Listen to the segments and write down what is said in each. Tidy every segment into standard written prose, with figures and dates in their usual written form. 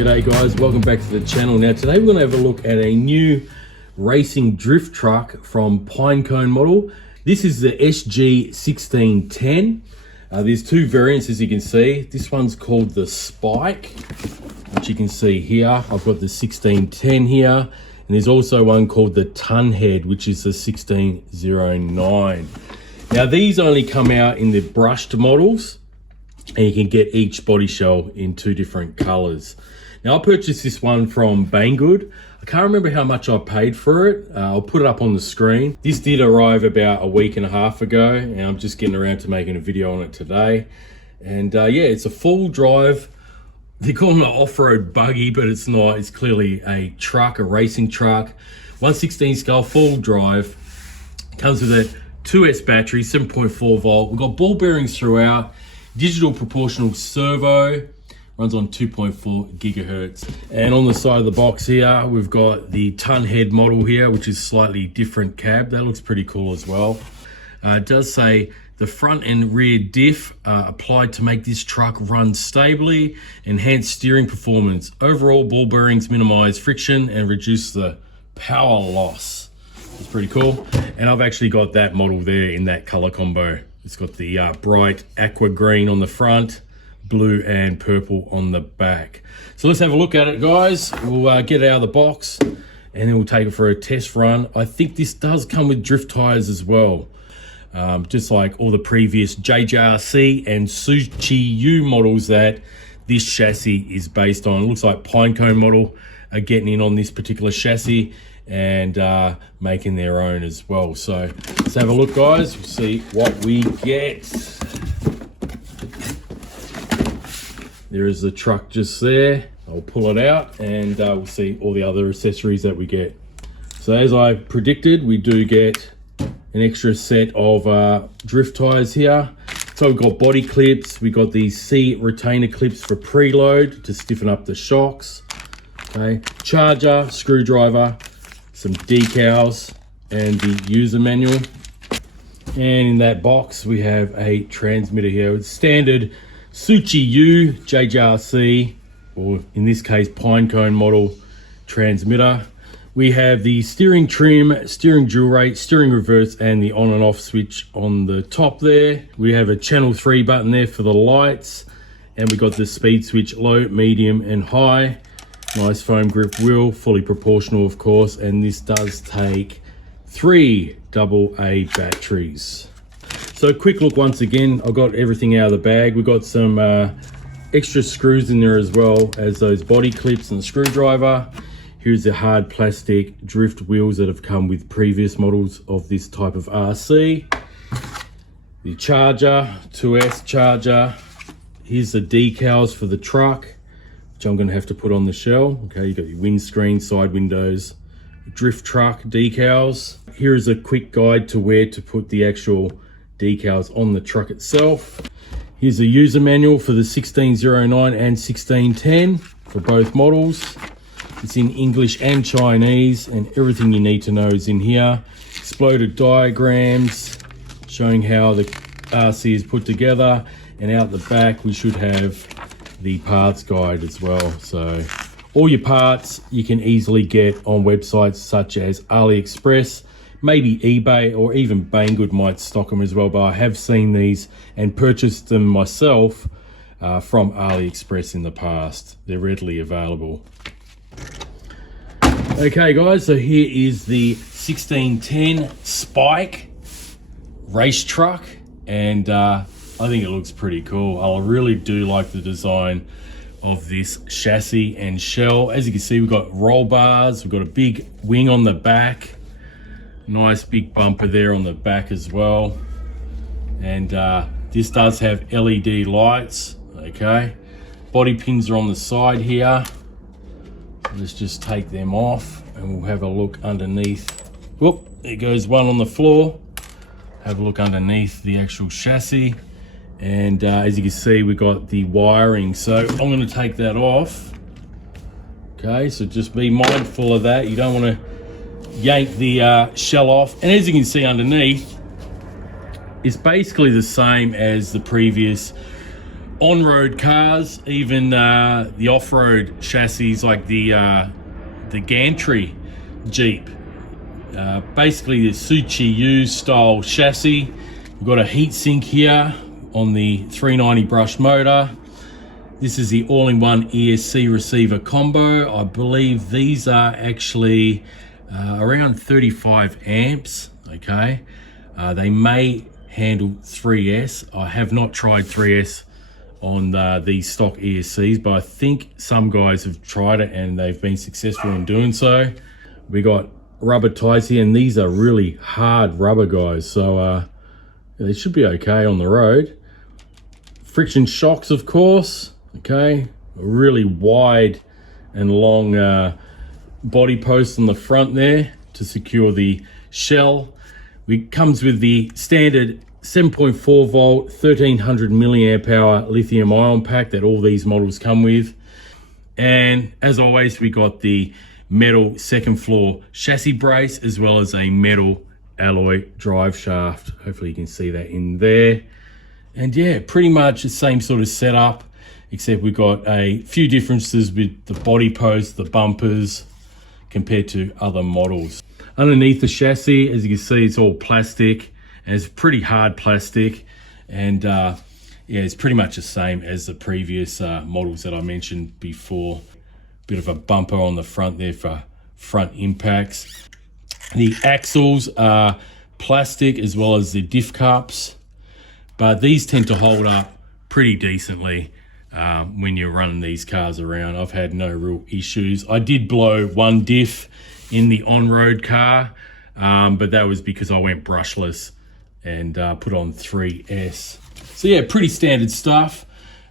G'day guys, welcome back to the channel. Now today we're going to have a look at a new racing drift truck from PINECONE model. This is the SG1610. There's two variants, as you can see. This one's called the Spike, which you can see here. I've got the 1610 here, and there's also one called the Tunhead, which is the 1609. Now these only come out in the brushed models, and you can get each body shell in two different colors. Now I purchased this one from Banggood. I can't remember how much I paid for it. I'll put it up on the screen. This did arrive about a week and a half ago, and I'm just getting around to making a video on it today. And yeah, it's a full drive. They call it an off-road buggy, but it's not. It's clearly a truck, a racing truck. 116 scale, full drive. Comes with a 2S battery, 7.4 volt. We've got ball bearings throughout. Digital proportional servo, runs on 2.4 gigahertz. And on the side of the box here, we've got the Tunhead model here, which is slightly different cab. That looks pretty cool as well. It does say the front and rear diff applied to make this truck run stably, enhance steering performance. Overall, ball bearings minimize friction and reduce the power loss. It's pretty cool. And I've actually got that model there in that color combo. It's got the bright aqua green on the front, blue and purple on the back. So let's have a look at it, guys. We'll get it out of the box and then we'll take it for a test run. I think this does come with drift tires as well. Just like all the previous JJRC and Suchi models that this chassis is based on. It looks like PINECONE model are getting in on this particular chassis and making their own as well. So let's have a look, guys. We'll see what we get. There is the truck just there. I'll pull it out and we'll see all the other accessories that we get. So as I predicted, we do get an extra set of drift tires here. So we've got body clips. We've got these C retainer clips for preload to stiffen up the shocks. Okay, charger, screwdriver, some decals, and the user manual. And in that box we have a transmitter here. It's standard Suchi U JJRC, or in this case PINECONE model transmitter. We have the steering trim, steering dual rate, steering reverse, and the on and off switch on the top there. We have a channel 3 button there for the lights, and we got the speed switch low, medium and high. Nice foam grip wheel, fully proportional of course, and this does take 3 AA batteries. So quick look once again, I've got everything out of the bag. We've got some extra screws in there as well as those body clips and the screwdriver. Here's the hard plastic drift wheels that have come with previous models of this type of RC. The charger, 2S charger. Here's the decals for the truck, which I'm gonna have to put on the shell. Okay, you got your windscreen, side windows, drift truck decals. Here is a quick guide to where to put the actual decals on the truck itself. Here's a user manual for the 1609 and 1610 for both models. It's in English and Chinese, and everything you need to know is in here. Exploded diagrams showing how the RC is put together, and out the back we should have the parts guide as well. So all your parts you can easily get on websites such as AliExpress, maybe eBay, or even Banggood might stock them as well, but I have seen these and purchased them myself from AliExpress in the past. They're readily available. Okay guys, so here is the 1610 Spike race truck, and I think it looks pretty cool. I really do like the design of this chassis and shell. As you can see, we've got roll bars, we've got a big wing on the back, nice big bumper there on the back as well, and this does have LED lights. Okay, body pins are on the side here. Let's just take them off and we'll have a look underneath. Whoop, there goes one on the floor. Have a look underneath the actual chassis, and as you can see, we got the wiring. So I'm going to take that off. Okay, so just be mindful of that. You don't want to yank the shell off. And as you can see underneath, it's basically the same as the previous on-road cars, even the off-road chassis like the gantry Jeep. Basically the Tsuchiyu style chassis. We've got a heatsink here on the 390 brush motor. This is the all-in-one ESC receiver combo. I believe these are actually around 35 amps, okay? They may handle 3S. I have not tried 3S on these stock ESCs, but I think some guys have tried it and they've been successful in doing so. We got rubber tires here, and these are really hard rubber, guys, so they should be okay on the road. Friction shocks, of course, okay? A really wide and long body post on the front there to secure the shell. It comes with the standard 7.4 volt 1300 milliamp hour lithium ion pack that all these models come with. And as always, we got the metal second floor chassis brace as well as a metal alloy drive shaft. Hopefully you can see that in there. And yeah, pretty much the same sort of setup, except we've got a few differences with the body post, the bumpers, compared to other models. Underneath the chassis, as you can see, it's all plastic, and it's pretty hard plastic, and yeah, it's pretty much the same as the previous models that I mentioned before. Bit of a bumper on the front there for front impacts. The axles are plastic as well as the diff cups, but these tend to hold up pretty decently when you're running these cars around. I've had no real issues. I did blow one diff in the on-road car, but that was because I went brushless and put on 3S. So yeah, pretty standard stuff.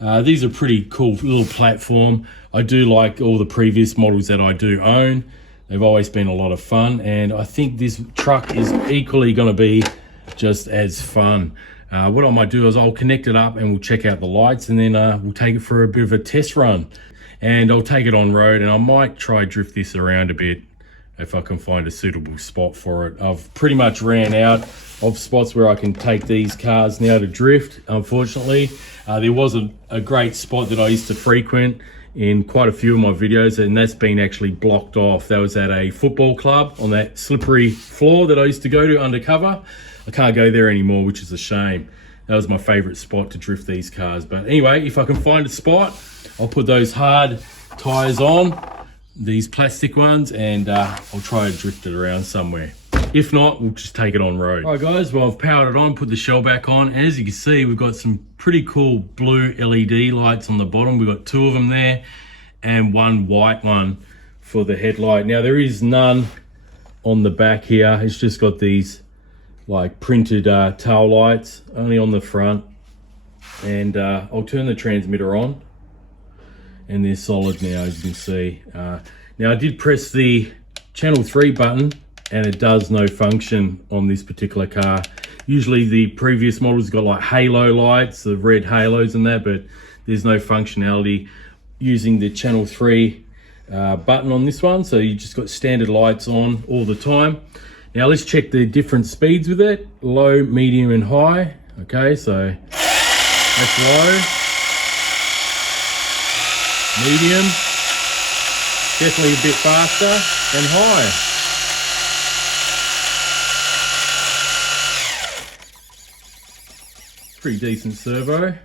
These are pretty cool little platform. I do like all the previous models that I do own. They've always been a lot of fun, and I think this truck is equally going to be just as fun. What I might do is I'll connect it up and we'll check out the lights, and then we'll take it for a bit of a test run. And I'll take it on road, and I might try drift this around a bit if I can find a suitable spot for it. I've pretty much ran out of spots where I can take these cars now to drift, unfortunately. There was a great spot that I used to frequent in quite a few of my videos, and that's been actually blocked off. That was at a football club on that slippery floor that I used to go to undercover. I can't go there anymore, which is a shame. That was my favorite spot to drift these cars. But anyway, if I can find a spot, I'll put those hard tires on, these plastic ones, and I'll try to drift it around somewhere. If not, we'll just take it on road. All right, guys, well, I've powered it on, put the shell back on. And as you can see, we've got some pretty cool blue LED lights on the bottom. We've got 2 of them there and 1 white one for the headlight. Now, there is none on the back here. It's just got these like printed tail lights only on the front. And I'll turn the transmitter on, and they're solid now, as you can see. Now, I did press the channel 3 button, and it does no function on this particular car. Usually the previous models got like halo lights, the red halos and that, but there's no functionality using the channel 3 button on this one. So you just got standard lights on all the time. Now let's check the different speeds with it. Low, medium and high. Okay, so that's low. Medium, definitely a bit faster, and high. Pretty decent servo.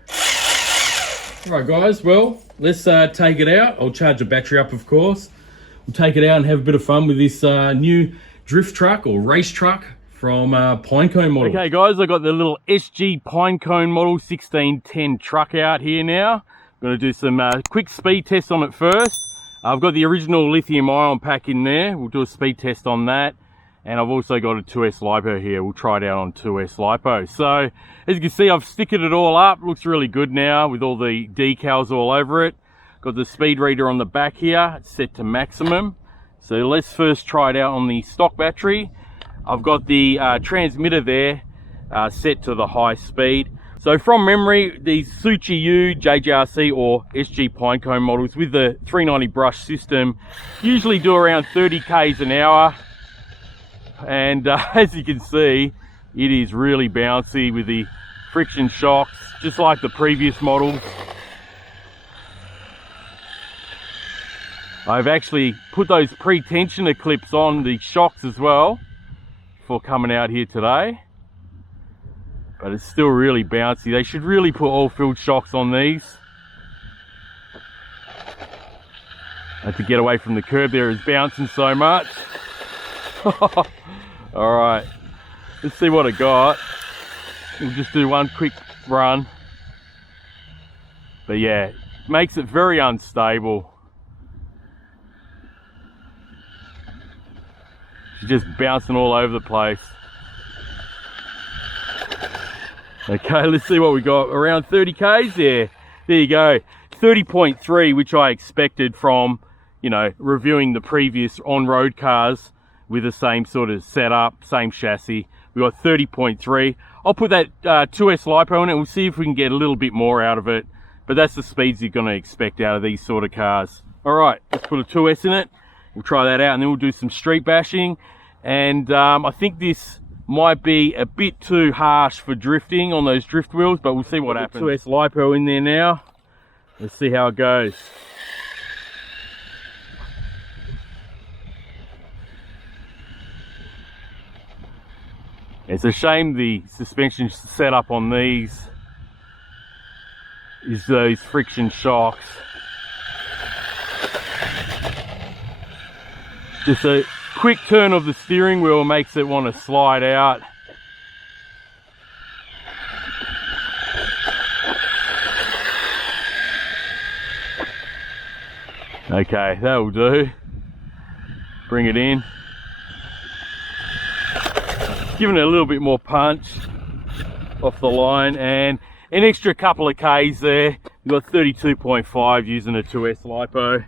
All right, guys, well, let's take it out. I'll charge the battery up, of course. We'll take it out and have a bit of fun with this new drift truck or race truck from Pinecone model. Okay, guys, I got the little SG Pinecone model 1610 truck out here now. I'm going to do some quick speed tests on it first. I've got the original lithium ion pack in there. We'll do a speed test on that. And I've also got a 2S LiPo here. We'll try it out on 2S LiPo. So, as you can see, I've sticked it all up. Looks really good now with all the decals all over it. Got the speed reader on the back here. It's set to maximum. So let's first try it out on the stock battery. I've got the transmitter there set to the high speed. So from memory, these Tsuchiyu, JJRC or SG Pinecone models with the 390 brush system usually do around 30 k's an hour. And as you can see, it is really bouncy with the friction shocks, just like the previous models. I've actually put those pre-tensioner clips on the shocks as well before coming out here today. But it's still really bouncy. They should really put oil-filled shocks on these. And to get away from the curb there, it's bouncing so much. Alright, let's see what I got. We'll just do one quick run. But yeah, makes it very unstable. She's just bouncing all over the place. Okay, let's see what we got. Around 30 k's there. There you go. 30.3, which I expected from, you know, reviewing the previous on-road cars with the same sort of setup, same chassis. We got 30.3. I'll put that 2S LiPo in it. We'll see if we can get a little bit more out of it. But that's the speeds you're going to expect out of these sort of cars. All right, let's put a 2S in it. We'll try that out, and then we'll do some street bashing. And I think this might be a bit too harsh for drifting on those drift wheels, but we'll see what happens. 2S LiPo in there now. Let's see how it goes. It's a shame the suspension setup on these is those friction shocks. Just a quick turn of the steering wheel makes it want to slide out. Okay, that'll do. Bring it in. Giving it a little bit more punch off the line, and an extra couple of Ks there. We've got 32.5 using a 2S LiPo.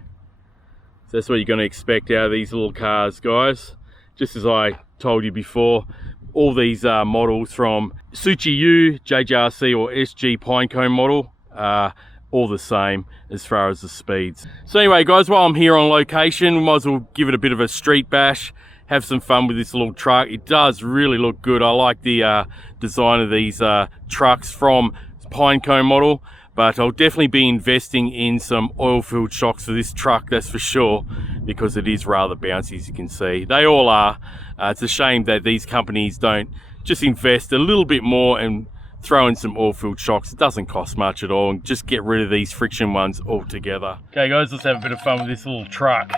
So that's what you're going to expect out of these little cars, guys. Just as I told you before, all these models from Suchi U, JJRC or SG PINECONE model are all the same as far as the speeds. So anyway, guys, while I'm here on location, we might as well give it a bit of a street bash, have some fun with this little truck. It does really look good. I like the design of these trucks from PINECONE model. But I'll definitely be investing in some oil-filled shocks for this truck, that's for sure, because it is rather bouncy, as you can see. They all are. It's a shame that these companies don't just invest a little bit more and throw in some oil-filled shocks. It doesn't cost much at all, and just get rid of these friction ones altogether. Okay, guys, let's have a bit of fun with this little truck.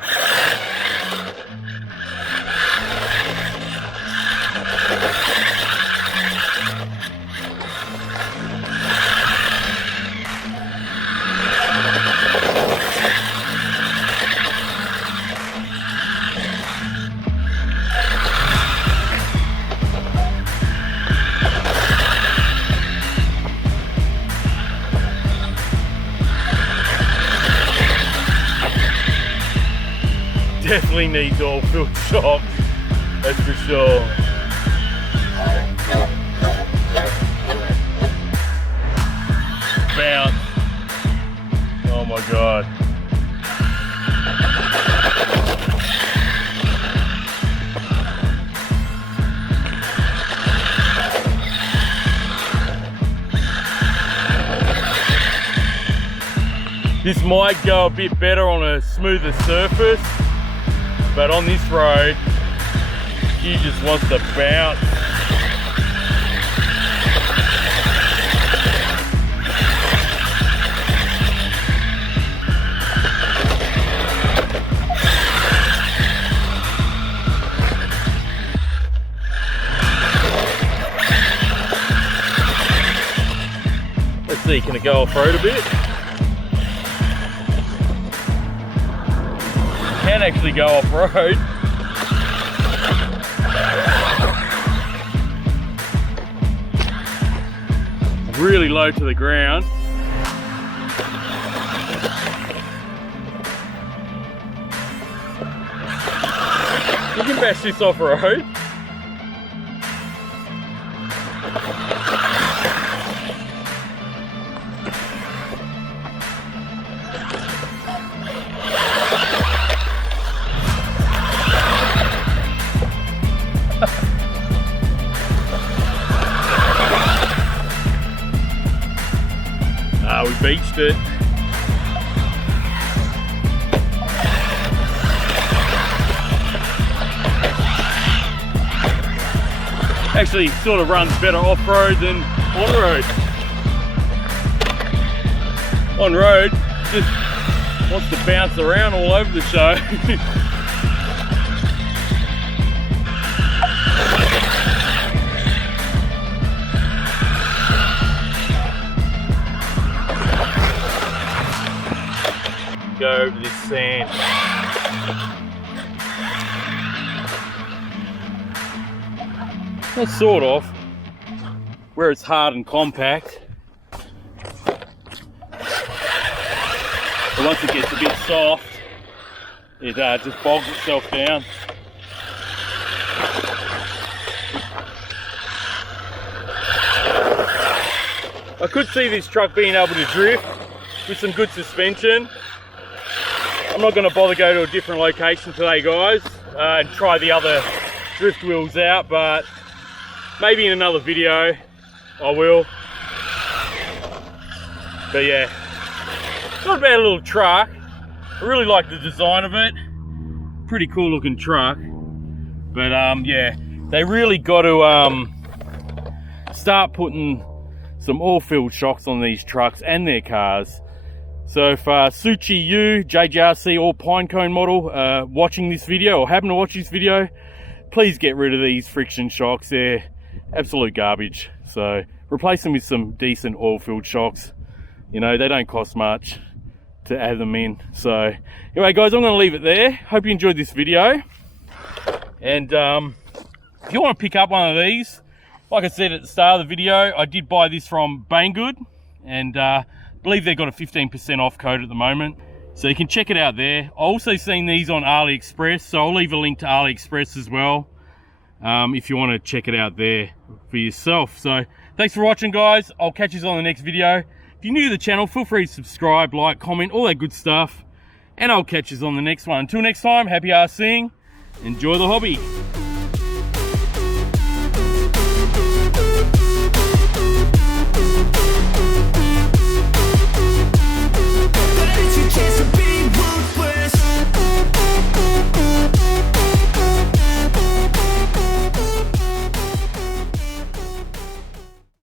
Definitely needs oil-filled shocks, that's for sure. Bounce. Oh my god. This might go a bit better on a smoother surface, but on this road, he just wants to bounce. Let's see, can it go off-road a bit? Can actually go off-road. Really low to the ground. You can bash this off-road. drift it. Actually sort of runs better off-road than on-road. On-road just wants to bounce around all over the show. Go over this sand. Well, sort of, where it's hard and compact. But once it gets a bit soft, it just bogs itself down. I could see this truck being able to drift with some good suspension. I'm not going to bother go to a different location today, guys, and try the other drift wheels out, but maybe in another video I will. But yeah, not a bad little truck. I really like the design of it. Pretty cool looking truck. But yeah, they really got to start putting some oil-filled shocks on these trucks and their cars. So if Suchi, you, JJRC or Pinecone model watching this video or happen to watch this video, please get rid of these friction shocks. They're absolute garbage. So replace them with some decent oil-filled shocks. You know, they don't cost much to add them in. So anyway, guys, I'm going to leave it there. Hope you enjoyed this video. And if you want to pick up one of these, like I said at the start of the video, I did buy this from Banggood, and I believe they've got a 15% off code at the moment, so you can check it out there. I've also seen these on AliExpress, so I'll leave a link to AliExpress as well, if you want to check it out there for yourself. So thanks for watching, guys. I'll catch you on the next video. If you're new to the channel, feel free to subscribe, like, comment, all that good stuff, and I'll catch you on the next one. Until next time, happy RCing, enjoy the hobby.